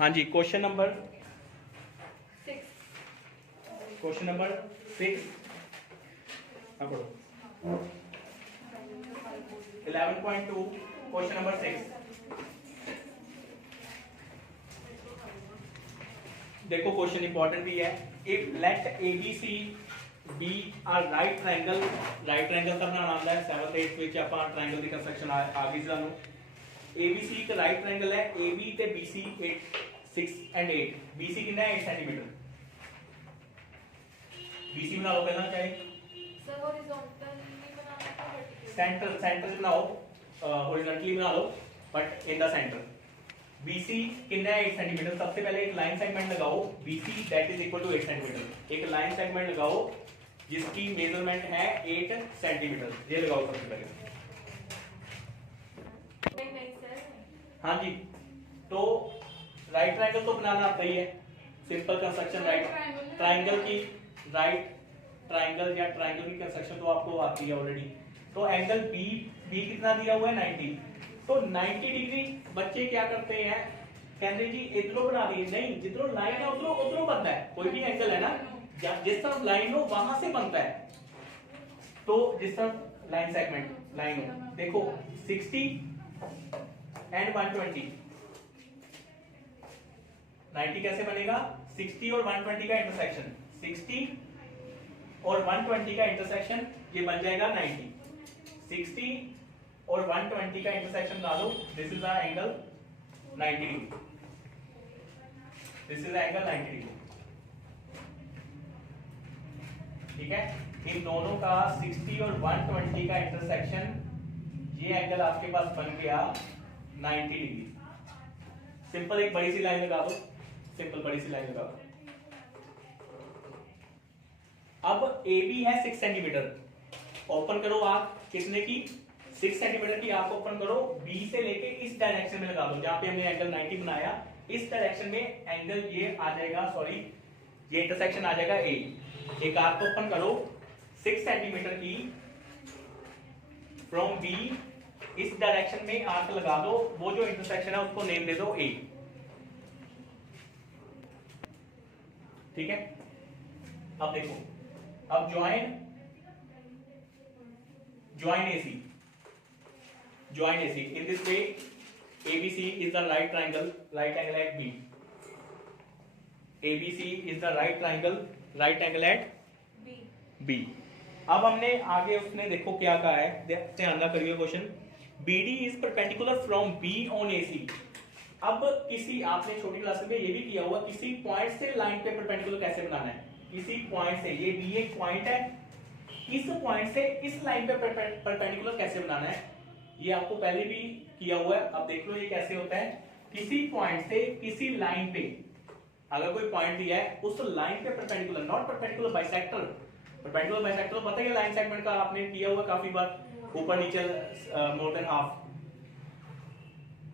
हाँ जी, question number 6। Question number 6 पढ़ो। 11.2 question number 6। देखो क्वेश्चन इंपॉर्टेंट भी है। If let ABC be are right triangle का बनाना आता है 7th 8th ਵਿੱਚ ਆਪਾਂ ट्रायंगल ਦੀ ਕੰਸਟਰਕਸ਼ਨ ਆ ਗਈ ਸਾਨੂੰ। ABC ਇੱਕ ਰਾਈਟ ट्रायंगल ਹੈ। AB ਤੇ BC 8 6 and 8। BC कितना है 8 सेंटीमीटर। BC बना लो पहला चाहे सर हॉरिजॉन्टल नहीं बनाना था वर्टिकल। सेंटर बनाओ, हॉरिजॉन्टली बना लो but in the centre. BC कितना है 8 सेंटीमीटर। सबसे पहले एक लाइन सेगमेंट लगाओ BC that is equal to 8 centimetre. एक लाइन सेगमेंट लगाओ जिसकी मेजरमेंट है 8 सेंटीमीटर। ये लगाओ सबसे पहले। नहीं सर। हाँ जी, तो राइट ट्रायंगल तो बनाना आता ही है। सिंपल कंस्ट्रक्शन राइट ट्रायंगल की ट्रायंगल की कंस्ट्रक्शन तो आपको आती है ऑलरेडी। तो एंगल बी कितना दिया हुआ है 90। तो 90 डिग्री बच्चे क्या करते हैं, कहते जी इधरों बना दिए। नहीं, जिधरों लाइन है उधरों बनता है। कोई भी एंगल है ना, जिस तरफ लाइन हो वहां से बनता है। तो जिस तरफ लाइन सेगमेंट लाइन हो, देखो 60 एंड 120। 90 कैसे बनेगा, 60 और 120 का इंटरसेक्शन, 60 और 120 का इंटरसेक्शन, ये बन जाएगा 90। 60 और 120 का इंटरसेक्शन डालो, this is the angle 90 degree. This is the angle 90 degree. ठीक है, इन दोनों का 60 और 120 का इंटरसेक्शन, ये एंगल आपके पास बन गया 90 डिग्री। सिंपल एक बड़ी सी लाइन लगा दो, सिंपल बड़ी सी लाइन लगा दो। अब AB है 6 सेंटीमीटर। ओपन करो आप कितने की, 6 सेंटीमीटर की आप ओपन करो। B से लेके इस डायरेक्शन में लगा दो जहां पे हमने एंगल 90 बनाया। इस डायरेक्शन में एंगल ये आ जाएगा, सॉरी ये इंटरसेक्शन आ जाएगा A। एक आर्क ओपन करो 6 सेंटीमीटर की, फ्रॉम B इस डायरेक्शन में आर्क लगा दो। वो जो इंटरसेक्शन है उसको नेम दे दो A। ठीक है, अब देखो, अब join AC in this way ABC is the right angle at B। ABC is the right angle at B। अब हमने आगे उसने देखो क्या कहा है, ध्यान ना करिए question. BD is perpendicular from B on AC। अब किसी, आपने छोटी क्लास में ये भी किया हुआ, किसी पॉइंट से लाइन पे परपेंडिकुलर कैसे बनाना है। किसी पॉइंट से, ये B एक पॉइंट है, इस पॉइंट से इस लाइन पे परपेंडिकुलर कैसे बनाना है, ये आपको पहले भी किया हुआ है। अब देख लो ये कैसे होता है। किसी पॉइंट से किसी लाइन पे, अगर कोई पॉइंट दिया है उस लाइन पे perpendicular, not perpendicular bisector. Perpendicular bisector पता है लाइन सेगमेंट का आपने किया हुआ काफी बार, ऊपर नीचे मोर देन हाफ।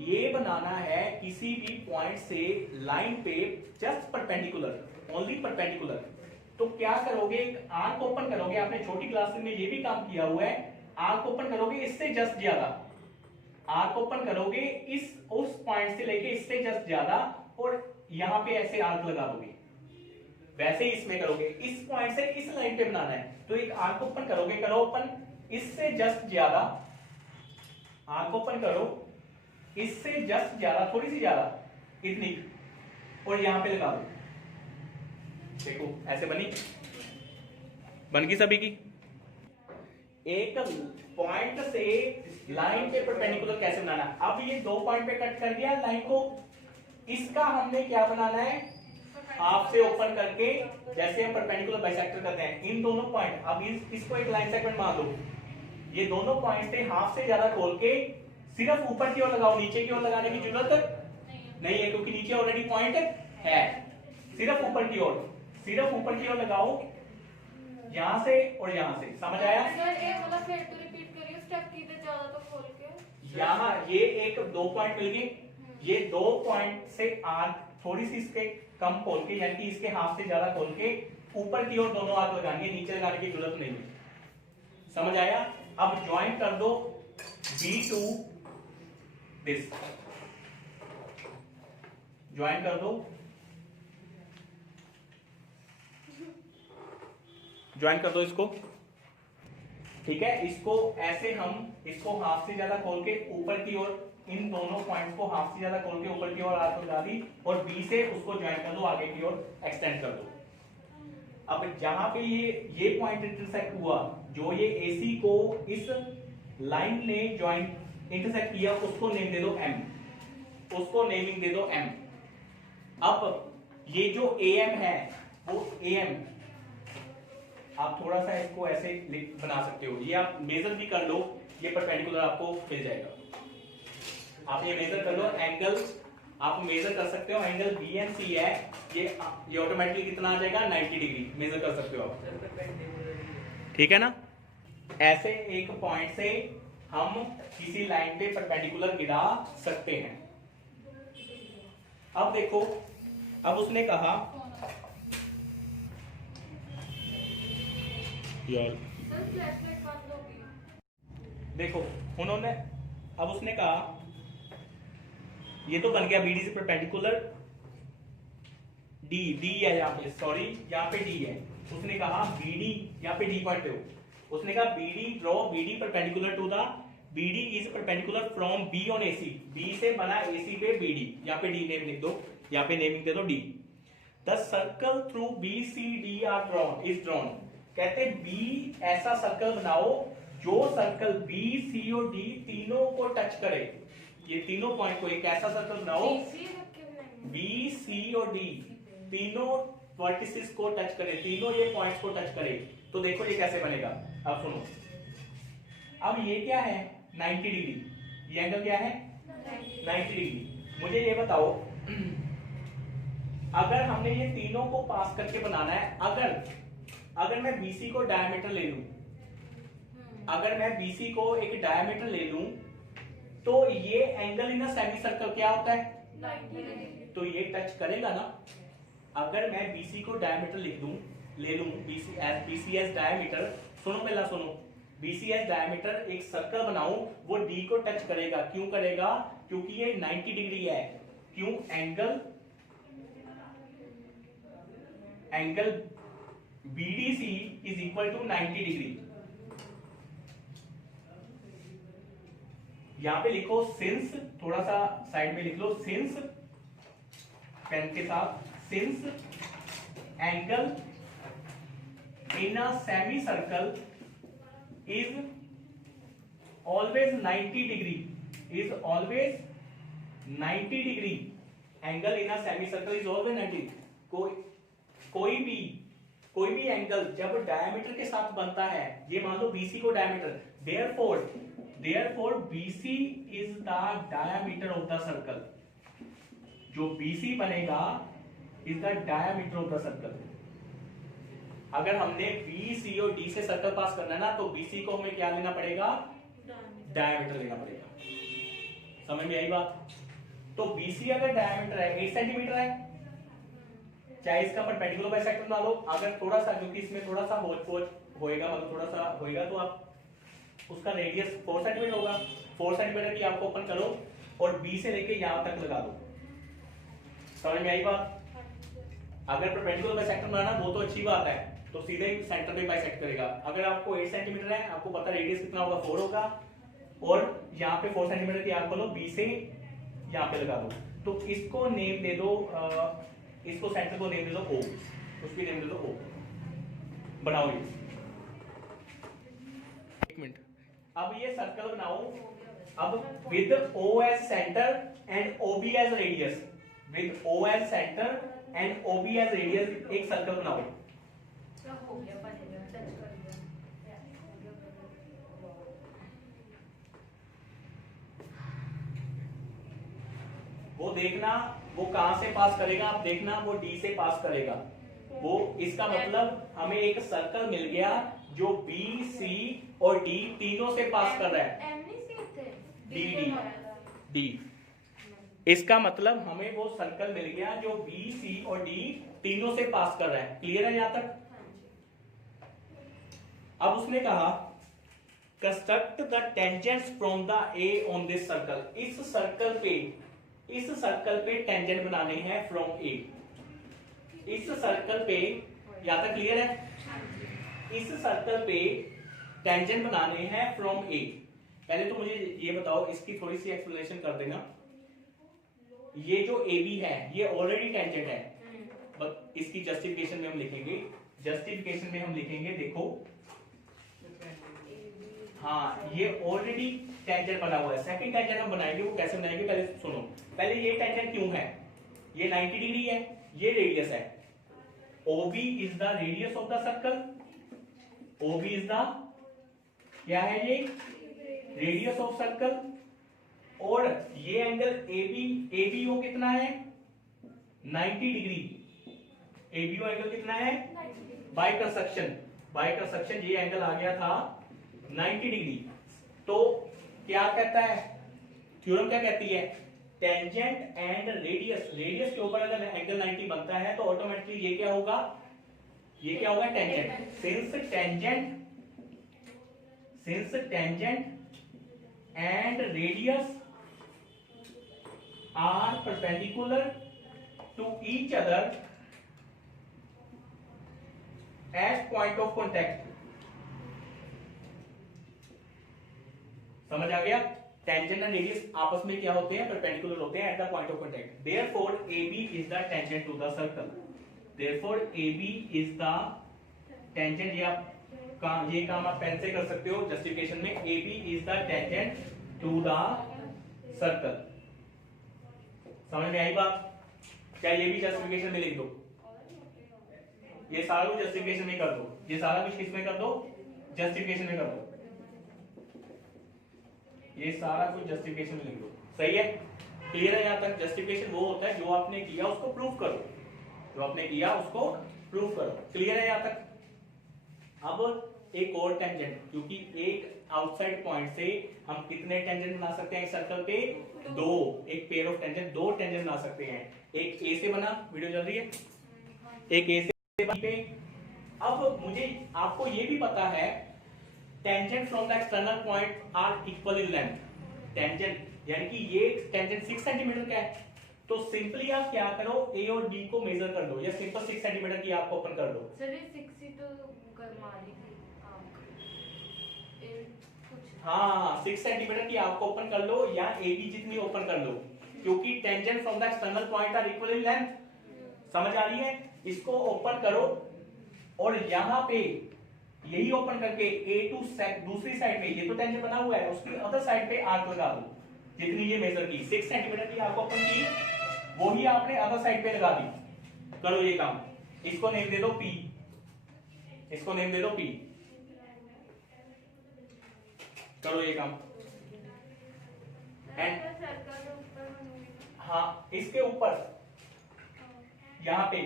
ये बनाना है किसी भी पॉइंट से लाइन पे जस्ट परपेंडिकुलर, ओनली परपेंडिकुलर। तो क्या करोगे, एक आर्क ओपन करोगे। आपने छोटी क्लास में ये भी काम किया हुआ है। आर्क ओपन करोगे इससे जस्ट ज्यादा, आर्क ओपन करोगे इस उस पॉइंट से लेके इससे जस्ट ज्यादा, और यहां पे ऐसे आर्क लगा दोगे। वैसे ही इसमें करोगे, इस पॉइंट से इस लाइन पे बनाना है। तो एक आर्क ओपन करोगे, करो ओपन इससे जस्ट ज्यादा, आर्क ओपन करो इससे जस्ट ज्यादा, थोड़ी सी ज्यादा, इतनी, और यहां पे लगा दो। देखो ऐसे बन गई सभी की। एक पॉइंट से लाइन पे परपेंडिकुलर कैसे बनाना। अब ये दो पॉइंट पे कट कर दिया लाइन को, इसका हमने क्या बनाना है, हाफ से ओपन करके, जैसे हम परपेंडिकुलर बाइसेक्टर करते हैं। इन दोनों पॉइंट, अब इसको एक लाइन सेगमेंट मान लो। ये दोनों पॉइंट से हाफ से ज्यादा खोल के सिर्फ ऊपर की ओर लगाओ, नीचे की ओर लगाने की जरूरत नहीं है, क्योंकि नीचे ऑलरेडी पॉइंट है। सिर्फ ऊपर की ओर लगाओ, यहां से और यहां से। समझ आया सर ये मतलब फिर तो रिपीट करिए स्टेप की दे ज्यादा तो खोल के। यहां ये एक दो पॉइंट मिल गए, ये दो पॉइंट से आर्क थोड़ी सी इसके कम खोल के, यानी कि इसके हाफ से ज्यादा खोल के ऊपर की ओर दोनों आर्क लगाएंगे, नीचे लगाने की जरूरत नहीं है। समझ आया। अब ज्वाइन कर दो B to दिस, ज्वाइन कर दो, ज्वाइन कर दो इसको। ठीक है, इसको ऐसे हम इसको हाफ से ज्यादा खोल के ऊपर की ओर, इन दोनों पॉइंट्स को हाफ से ज्यादा खोल के ऊपर की ओर आर्क लगा दी और बी से उसको ज्वाइन कर दो, आगे की ओर एक्सटेंड कर दो। अब जहां पे ये पॉइंट इंटरसेक्ट हुआ, जो ये AC को इस लाइन ने ज्वाइन इंटरसेक्ट किया, उसको नेम दे दो M, उसको नेमिंग दे दो M। अब ये जो AM है वो AM, आप थोड़ा सा इसको ऐसे बना सकते हो, ये आप मेजर भी कर लो, ये परपेंडिकुलर आपको मिल जाएगा। आप ये मेजर कर लो, एंगल आप मेजर कर सकते हो, एंगल BNC है, ये ऑटोमेटिकली कितना आ जाएगा 90 डिग्री मेजर कर सकते हो आप। ठीक है ना, ऐसे एक पॉइंट से हम किसी लाइन पे परपेंडिकुलर गिरा सकते हैं। अब देखो, अब उसने कहा यार सर फ्लैशलाइट बंद होगी। देखो उन्होंने, अब उसने कहा ये तो बन गया BD से परपेंडिकुलर डी है यहाँ पे, सॉरी यहाँ पे D है। उसने कहा BD, यहाँ पे D पॉइंट पे हो, उसने कहा BD draw BD perpendicular to the BD is perpendicular from B on AC, B से बना AC पे BD, यहाँ पे D नेम लिख दो, यहाँ पे नेमिंग दे दो D। The circle through BCD are drawn is drawn, कहते B ऐसा सर्कल बनाओ जो सर्कल B, C और D तीनों को टच करे, ये तीनों पॉइंट को एक ऐसा सर्कल बनाओ B, C और D तीनों वर्टिसेस को टच करे, तीनों ये पॉइंट्स को टच करे। तो देखो ये कैसे बनेगा, अब सुनो। अब ये क्या है 90 डिग्री, ये एंगल क्या है 90 डिग्री। मुझे ये बताओ, अगर हमने ये तीनों को पास करके बनाना है, अगर मैं BC को डायमीटर ले लूं, अगर मैं BC को एक डायमीटर ले लूं, तो ये एंगल इन सेमी सर्कल क्या होता है 90 डिग्री। तो ये टच करेगा ना। अगर मैं BC को डायमीटर ले लूं BC एज डायमीटर, सुनो पहला सुनो, BC एज डायमीटर एक सर्कल बनाऊं, वो D को टच करेगा। क्यों करेगा? क्योंकि ये 90 डिग्री है। क्यों? Angle BDC is equal to 90 degree. यहां पे लिखो सिंस, थोड़ा सा साइड में लिख लो सिंस, पेन के साथ, since angle in a semi circle is always 90 degree, is always 90 degree, angle in a semi circle is always 90। कोई भी एंगल जब डायमीटर के साथ बनता है, ये मान लो BC को diameter, therefore BC is the diameter of the circle, जो BC बनेगा is the diameter of the circle। अगर हमने B, C और D से सर्कल पास करना है ना, तो BC को हमें क्या लेना पड़ेगा? डायमीटर लेना पड़ेगा। समझ में आई बात? तो BC अगर डायमीटर है 8 सेंटीमीटर है, चाहे इसका परपेंडिकुलर बाइसेक्टर बना लो, अगर थोड़ा सा, क्योंकि इसमें थोड़ा सा होएगा, मतलब थोड़ा सा होएगा, तो आप उसका रेडियस 4 सेंटीमीटर होगा, 4 सेंटीमीटर की आपको ओपन करो और B से लेके यहां तक लगा दो। समझ में आई बात? अगर परपेंडिकुलर बाइसेक्टर बनाना वो तो अच्छी बात है, तो सीधे सेंटर पे बाइसेक्ट करेगा। अगर आपको 8 सेंटीमीटर है, आपको पता रेडियस कितना होगा 4 होगा, और यहाँ पे 4 सेंटीमीटर की आप बोलो B से यहाँ पे लगा दो। तो इसको नेम दे दो, इसको सेंटर को नेम दे दो O, उसकी नेम दे दो O। बनाओ ये, एक मिनट। अब ये सर्कल बनाओ, अब with O as centre and OB as radius, with O as centre and OB as radius एक सर्कल बनाओ। हो गया, बन गया, टच कर दिया। वो देखना वो कहां से पास करेगा, आप देखना वो D से पास करेगा। वो इसका मतलब हमें एक सर्कल मिल गया जो B, C और D तीनों से पास कर रहा है। D। इसका मतलब हमें वो सर्कल मिल गया जो B, C और D तीनों से पास कर रहा है। क्लियर है यहां तक? अब उसने कहा construct the tangents from the A on this circle. इस सर्कल पे इस सर्कल पे टेंजेंट बनाने हैं फ्रॉम ए। इस सर्कल पे, यहां तक क्लियर है? इस सर्कल पे टेंजेंट बनाने हैं फ्रॉम ए। पहले तो मुझे ये बताओ, इसकी थोड़ी सी एक्सप्लेनेशन कर देना। ये जो ए बी है ये ऑलरेडी टेंजेंट है, बट इसकी जस्टिफिकेशन में हम लिखेंगे, जस्टिफिकेशन में हम लिखेंगे, देखो हाँ ये ऑलरेडी टेंजेंट बना हुआ है। सेकंड टेंजेंट हम बनाएंगे, वो कैसे बनाएंगे पहले सुनो। पहले ये टेंजेंट क्यों है? ये 90 डिग्री है, ये रेडियस है। OB is the radius of the circle. OB is the, क्या है ये? Radius of circle. और ये एंगल ABO कितना है? 90 डिग्री। ABO एंगल कितना है? बाय कंस्ट्रक्शन ये एंगल आ गया था 90 डिग्री। तो क्या कहता है थ्योरम, क्या कहती है? टेंजेंट एंड रेडियस के ऊपर अगर एंगल 90 बनता है तो ऑटोमेटिकली ये क्या होगा? ये क्या होगा? Tangent. Since tangent and radius are perpendicular to each other at point of contact. समझ आ गया? टेंजेंट एंड रेडियस आपस में क्या होते हैं? परपेंडिकुलर होते हैं at the point of contact. Therefore AB is the tangent to the circle. Therefore AB is the tangent. ये काम आप पेन से कर सकते हो जस्टिफिकेशन में। AB is the tangent to the circle. समझ में आई बात? क्या ये भी जस्टिफिकेशन में लिख दो? ये सारा कुछ जस्टिफिकेशन में कर दो। ये सारा कुछ किस में कर दो? जस्टिफिकेशन में कर दो। ये सारा कुछ जस्टिफिकेशन में लिख दो। सही है? क्लियर है यहां तक? जस्टिफिकेशन वो होता है जो आपने किया उसको प्रूव करो, जो आपने किया उसको प्रूव करो। क्लियर है यहां तक? अब एक और टेंजेंट, क्योंकि एक आउटसाइड पॉइंट से हम कितने टेंजेंट बना सकते हैं एक सर्कल पे? दो। एक पेयर ऑफ टेंजेंट, दो टेंजेंट बना सकते हैं। एक ए से बना, वीडियो चल रही है, एक ए से पे। अब मुझे आपको ये भी पता है tangent from the external point are equal in length. Tangent यानी कि ये टेंजेंट 6 सेंटीमीटर का है, तो सिंपली आप क्या करो, ए और डी को मेजर कर दो, या सिंपल 6 सेंटीमीटर की आपको ओपन कर दो। सर ये 6 ही तो करमाली थी आप कुछ। हाँ 6 सेंटीमीटर की आपको ओपन कर लो, या ए बी जितनी ओपन कर लो, क्योंकि tangent from the external point are equal in length. समझ आ रही है? इसको ओपन करो और यहां पे यही ओपन करके ए टू दूसरी साइड पे, ये तो टेंजेंट बना हुआ है, उसकी अदर साइड पे आर्क लगा दो। जितनी ये मेजर की 6 सेंटीमीटर की आर्क ओपन की, वो ही आपने अदर साइड पे लगा दी। करो ये काम। इसको नेम दे दो P, इसको नेम दे दो P। करो ये काम। एंड हाँ इसके ऊपर यहाँ पे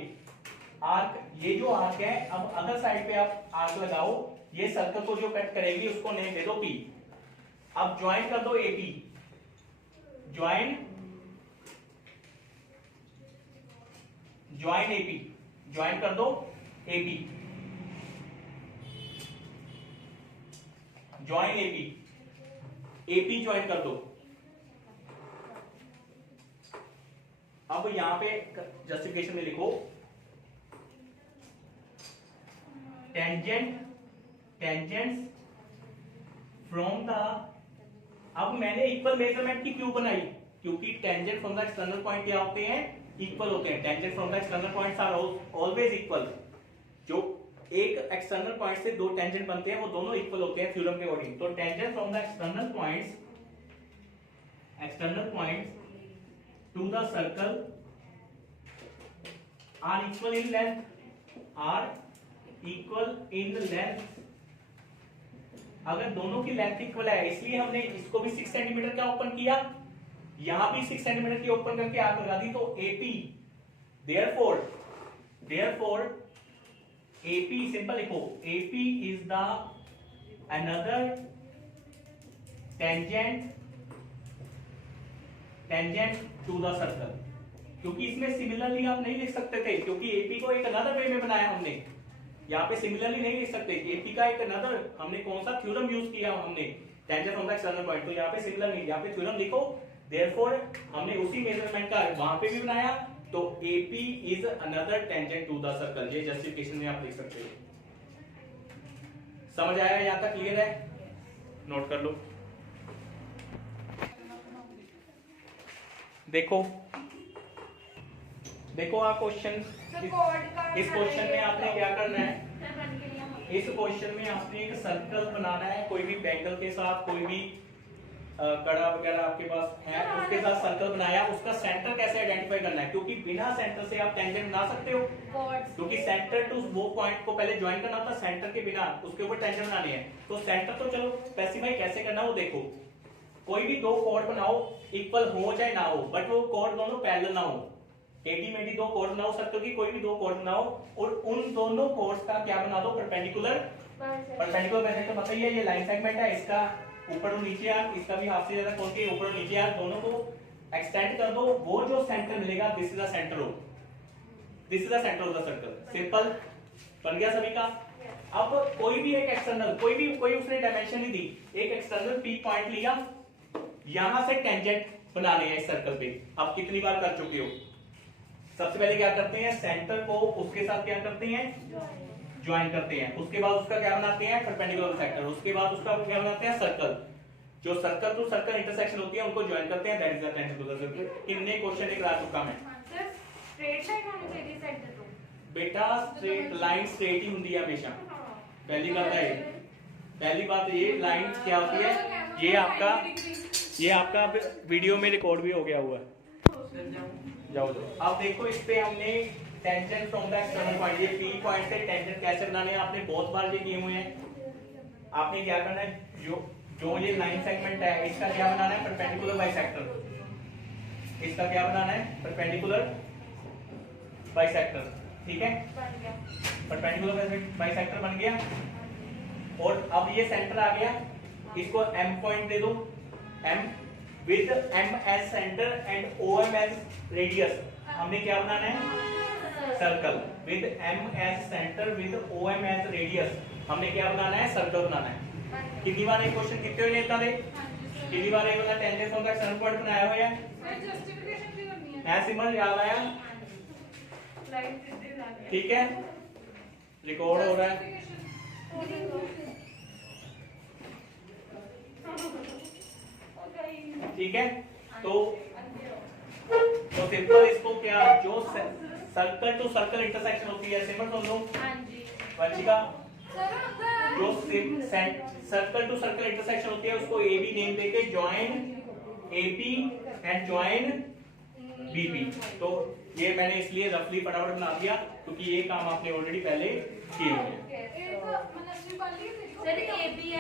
आर्क, ये जो आर्क है, अब अदर साइड पे आप आर्क लगाओ, ये सर्कल को जो कट करेगी उसको नेम दे दो P। अब ज्वाइन कर दो AP, ज्वाइन AP, ज्वाइन कर दो AP, ज्वाइन AP ज्वाइन कर दो। अब यहां पे जस्टिफिकेशन में लिखो टेंजेंट्स फ्रॉम द। अब मैंने इक्वल मेजरमेंट की क्यों बनाई? क्योंकि tangent from the external point क्या होते हैं? इक्वल होते हैं। Tangent from the external points are always equal. जो एक एक्सटर्नल पॉइंट से दो टेंजेंट बनते हैं वो दोनों इक्वल होते हैं थ्योरम के अकॉर्डिंग। तो tangent from the external points to the circle are equal in length, अगर दोनों की लेंथ इक्वल है, इसलिए हमने इसको भी 6 सेंटीमीटर का ओपन किया, यहां भी 6 सेंटीमीटर की ओपन करके आग लगा दी। तो AP, देयरफॉर AP सिंपल लिखो, AP is the another tangent to the circle. क्योंकि इसमें सिमिलरली आप नहीं लिख सकते थे, क्योंकि AP को एक अनदर वे में बनाया हमने। यहाँ पे सिमिलरली नहीं लिख सकते, AP का एक अनदर, हमने कौन सा थ्योरम यूज किया हमने, tangent from the external point. तो यहाँ पे सिमिलर नहीं, यहाँ पे थ्योरम लिखो देयरफॉर हमने उसी मेजरमेंट का वहां पे भी बनाया, तो AP is another tangent to the circle. ये जस्टिफिकेशन में आप लिख सकते हो। समझ आया? यहां तक क्लियर है? नोट कर लो। देखो देखो आ क्वेश्चन, इस क्वेश्चन में आपने क्या करना है, इस क्वेश्चन में आपने एक सर्कल बनाना है, कोई भी बैंगल के साथ, कोई भी कड़ा वगैरह आपके पास है, उसके साथ सर्कल बनाया, उसका सेंटर कैसे आइडेंटिफाई करना है, क्योंकि बिना सेंटर से आप टेंजेंट बना सकते हो, क्योंकि सेंटर टू वो पॉइंट को पहले ज्वाइन करना होता है, सेंटर के बिना उसके ऊपर टेंजेंट बनाने हैं। तो सेंटर तो चलो स्पेसिफाई कैसे करना वो देखो। कोई भी दो कोड बनाओ, इक्वल हो चाहे ना हो, बट वो कोड दोनों पैरेलल ना हो। एडी मेडी दो कोड बनाओ सर्कल की, कोई भी दो कोड बनाओ और उन दोनों कोड्स का क्या बना दो, परपेंडिकुलर। परपेंडिकुलर वैसे तो बताइए ये लाइन सेगमेंट है, इसका ऊपर और नीचे आर्क, इसका भी हाफ से ज्यादा कोड के ऊपर और नीचे आर्क, दोनों को एक्सटेंड कर दो। वो जो सेंटर मिलेगा, this is the centre of, this is the centre of the circle. Simple बन गया सभी का। अब कोई भी एक एक्सटर्नल, कोई उसने डायमेंशन नहीं दी, एक एक्सटर्नल पी पॉइंट लिया, यहां से टेंजेंट बनाने हैं इस सर्कल पे। आप कितनी बार कर चुके हो? सबसे पहले क्या करते हैं, सेंटर को उसके साथ क्या करते हैं, ज्वाइन करते हैं। उसके बाद उसका क्या बनाते हैं, परपेंडिकुलर सेक्टर। उसके बाद उसका क्या बनाते हैं, सर्कल। जो सर्कल टू सर्कल इंटरसेक्शन होती है उनको ज्वाइन करते हैं, that is the tangent to the circle. कितने क्वेश्चन एक रात चुका मैं सर स्ट्रेट लाइन होनी चाहिए सेंटर टू। बेटा स्ट्रेट लाइन स्ट्रेट ही होती है हमेशा। पहली बात है, पहली बात ये लाइन क्या होती है, ये आपका वीडियो में रिकॉर्ड भी हो गया हुआ है। जाओ अब देखो, इस पे हमने tangent from the external point, ये पी पॉइंट से टेंजेंट कैसे बनाने हैं आपने बहुत बार ये किए हुए हैं। आपने क्या करना है, जो ये लाइन सेगमेंट है इसका क्या बनाना है, परपेंडिकुलर बाइसेक्टर। इसका क्या बनाना है, परपेंडिकुलर बाइसेक्टर। ठीक है, परपेंडिकुलर बाइसेक्टर बन गया। और अब ये सेंटर आ गया, इसको M पॉइंट दे दो, M with M as center and OM as radius। हमने क्या बनाना है, circle with M as center with OM as radius। हमने क्या बनाना है, सर्कल बनाना है। कितनी बार एक क्वेश्चन कितने हुए लेता रे, कितनी बार एक वाला tangent from the external point बनाया हुआ है। जस्टिफिकेशन भी करनी है। है सिमर, याद आया? ठीक है, रिकॉर्ड हो रहा है। ठीक है, तो सिंपल इसको क्या, जो सर्कल टू सर्कल इंटरसेक्शन होती है, सिंपल सुन लो वंशिका, जो सर्कल टू सर्कल इंटरसेक्शन होती है उसको ए बी नेम देके join AP and join BP. तो ये मैंने इसलिए रफली फटाफट बना दिया क्योंकि ये काम आपने ऑलरेडी पहले किए हुए हैं। Sir AB